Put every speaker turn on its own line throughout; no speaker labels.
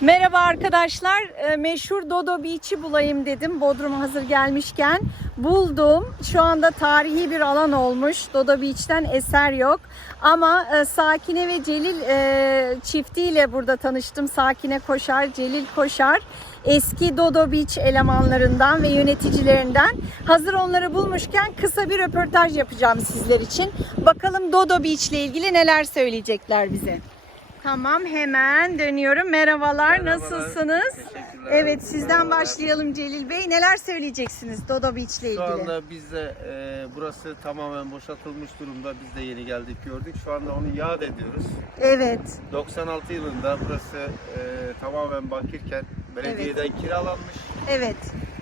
Merhaba arkadaşlar. Meşhur Dodo Beach'i bulayım dedim. Bodrum'a hazır gelmişken buldum. Şu anda tarihi bir alan olmuş. Dodo Beach'ten eser yok. Ama Sakine ve Celil çiftiyle burada tanıştım. Sakine Koşar, Celil Koşar. Eski Dodo Beach elemanlarından ve yöneticilerinden. Hazır onları bulmuşken kısa bir röportaj yapacağım sizler için. Bakalım Dodo Beach ile ilgili neler söyleyecekler bize. Tamam, hemen dönüyorum. Merhabalar, nasılsınız? Evet, sizden başlayalım Celil Bey. Neler söyleyeceksiniz Dodo Beach ile ilgili?
Şu anda biz de burası tamamen boşaltılmış durumda. Biz de yeni geldik, gördük. Şu anda onu yad ediyoruz.
Evet.
96 yılında burası tamamen bakirken belediyeden kiralanmış.
Evet.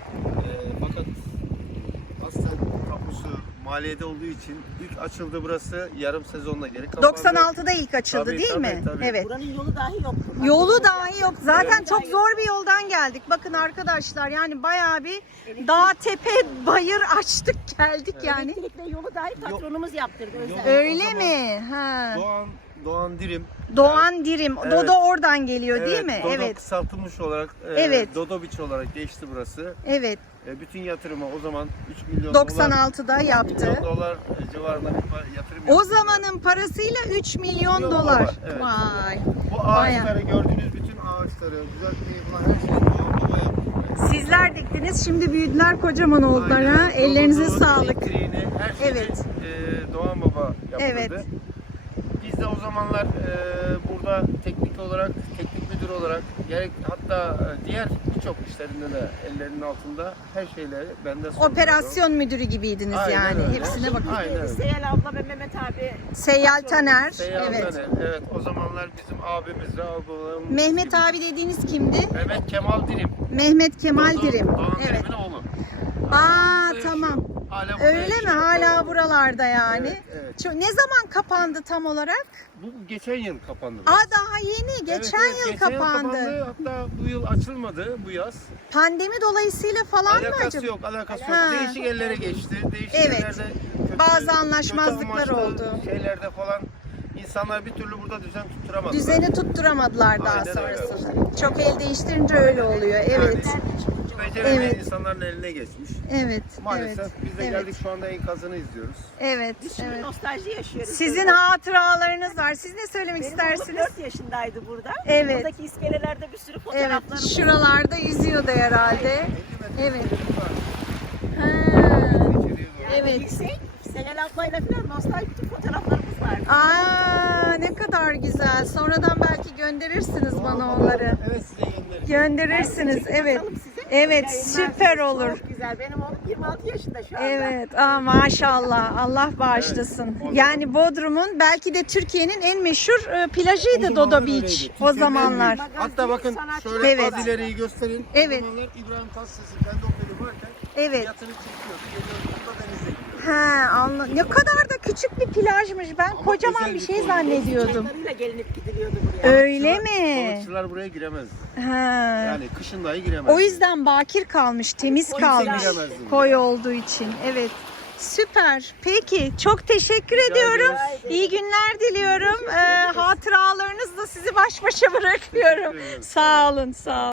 Fakat aslen tapusu maliyede olduğu için ilk açıldı burası, yarım sezonla geri kapandı.
96'da ilk açıldı
Tabii,
değil mi?
tabii.
Evet.
Buranın yolu dahi yok.
Yolu dahi yok. Zaten çok zor bir yoldan geldik. Bakın arkadaşlar, yani bayağı bir dağ, tepe, bayır açtık geldik yani.
Elektrikle yolu dahi patronumuz yaptırdı özel.
Öyle mi? Ha.
Doğan Dirim.
Doğan Dirim.
Evet.
Dodo oradan geliyor değil mi?
Dodo
Evet.
kısaltılmış olarak
Evet.
Dodo Beach olarak geçti burası.
Evet.
Bütün yatırımı o zaman 3 milyon
96'da
dolar,
yaptı.
milyon dolar civarında bir yatırım
O
yaptı.
zamanın parasıyla 3 milyon
Milyon
dolar.
dolar, evet.
Vay.
Bu ağaçları gördüğünüz bütün ağaçları, düzeltmeyi falan her şeyi Doğan Baba yaptı.
Sizler diktiniz, şimdi büyüdüler, kocaman oldular
Aynen.
ha. Ellerinize
Dodo'nun
sağlık.
elektriğini, her şeyi
Evet.
Doğan Baba yaptırdı.
Evet.
Biz de o zamanlar burada teknik olarak, teknik müdür olarak, gerek hatta diğer birçok işlerinde de ellerinin altında her şeyleri bende sorumluydu.
Operasyon müdürü gibiydiniz
Aynen
yani.
öyle.
Hepsine bakın.
Aynen öyle.
Seyel abla ve Mehmet abi.
Seyyal Taner.
Seyhan
Evet.
Taner, evet. O zamanlar bizim abimiz, ablamız.
Mehmet abi dediğiniz kimdi?
Mehmet Kemal Dirim.
Mehmet Kemal
Doğan
Dirim. Evet.
Dirim'in oğlu.
Aa,
Burada
tamam.
yaşıyor. Hala burada
Öyle mi?
yaşıyor.
Hala buralarda yani.
Evet, evet.
Ne zaman kapandı tam olarak?
Bu geçen yıl kapandı.
Aa, daha yeni. Geçen yıl kapandı.
Hatta bu yıl açılmadı, bu yaz.
Pandemi dolayısıyla falan mı
Alakası
acaba?
yok, alakası
Ha.
yok. Değişik ellere geçti. Değişik
Evet.
yerlerde kötü,
Bazı anlaşmazlıklar
kötü amaçlı
oldu.
Şeylerde falan insanlar bir türlü burada düzen tutturamadı.
Düzeni tutturamadılar daha
Aynen öyle.
sonrasında. Çok el değiştirince öyle oluyor. Evet.
Beceremeyen
Evet.
insanların eline geçmiş.
Evet.
Maalesef
evet,
biz de
evet,
geldik, şu anda enkazını izliyoruz.
Evet.
Biz şimdi
Evet.
nostalji yaşıyoruz.
Sizin
burada.
hatıralarınız var. Siz ne söylemek
Benim
istersiniz?
oğlum 4 yaşındaydı burada.
Evet.
Buradaki iskelelerde bir sürü
Evet.
fotoğraflarımız.
Şuralarda yüzüyordu herhalde.
50 metre
Evet.
içeri var.
Ha.
İçeriye doğru.
Evet.
Yüksek. Seyel ablayla falan nostalji bütün fotoğraflarımız var.
Aa, ne kadar güzel. Sonradan belki gönderirsiniz bana onları.
Evet, size göndereceğim.
Gönderirsiniz. Evet.
Bakalım size.
Evet,
Yayınlar
süper
size.
olur.
Çok güzel. Benim oğlum 26 yaşında şu anda.
Evet. Aa, maşallah. Allah bağışlasın.
Evet,
Yani Bodrum'un belki de Türkiye'nin en meşhur plajıydı Dodo Beach
öyleydi.
o
Türkiye'nin en
zamanlar.
büyük. Hatta bakın
Sanatçı.
şöyle
Evet.
az ileriyi gösterin.
Evet.
O zamanlar İbrahim Tatlıses'in kendi oteli varken
Evet.
yatını çekiyordu. Geliyordu burada denize gidiyordu.
He, ne kadar da küçük bir plajmış. Ben
Ama
kocaman
özel
bir
bir
şey
koy.
zannediyordum.
Çocuklarıyla gelinip gidiliyordu buraya.
Öyle mi?
Balıkçılar buraya giremezdi.
He.
Yani kışın dahi giremezdi.
O yüzden bakir kalmış, temiz
Koy
kalmış.
giremezdi.
Koy olduğu için. Evet. Süper. Peki, çok teşekkür ediyorum.
ederiz.
İyi günler diliyorum. Hatıralarınızla sizi baş başa bırakıyorum.
ederim.
Sağ olun, sağ olun.